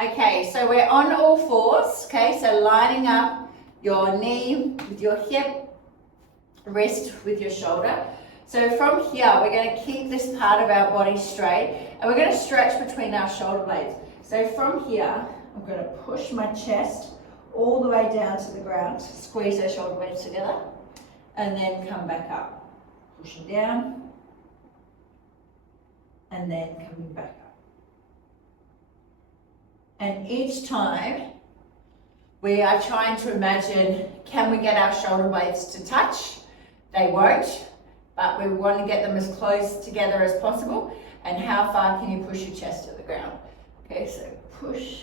Okay, so we're on all fours, okay? So lining up your knee with your hip, wrist with your shoulder. So from here, we're going to keep this part of our body straight, and we're going to stretch between our shoulder blades. So from here, I'm going to push my chest all the way down to the ground, squeeze those shoulder blades together, and then come back up. Pushing down, and then coming back up. And each time, we are trying to imagine, can we get our shoulder blades to touch? They won't, but we want to get them as close together as possible. And how far can you push your chest to the ground? Okay, so push,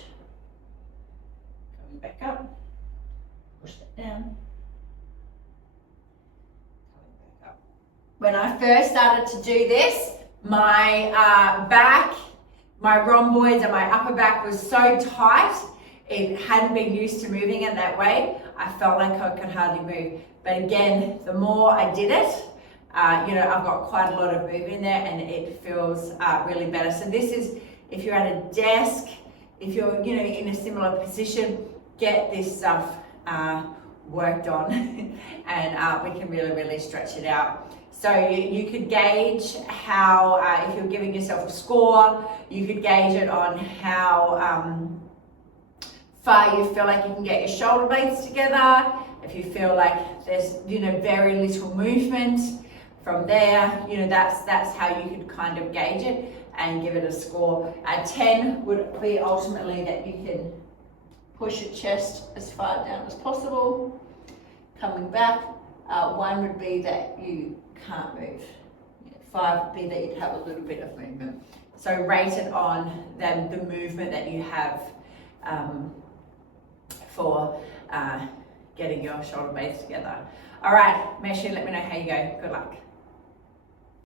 coming back up, push that down, coming back up. When I first started to do this, my back, my rhomboids and my upper back was so tight, it hadn't been used to moving it that way. I felt like I could hardly move. But again, the more I did it, I've got quite a lot of movement there, and it feels really better. So this is, if you're at a desk, if you're in a similar position, get this stuff worked on and we can really stretch it out. So you could gauge how, if you're giving yourself a score, you could gauge it on how far you feel like you can get your shoulder blades together. If you feel like there's very little movement, from there, that's how you could kind of gauge it and give it a score. 10 would be ultimately that you can push your chest as far down as possible, coming back. 1 would be that you can't move. 5 would be that you'd have a little bit of movement. So rate it on the movement that you have for getting your shoulder blades together. All right, make sure you let me know how you go. Good luck.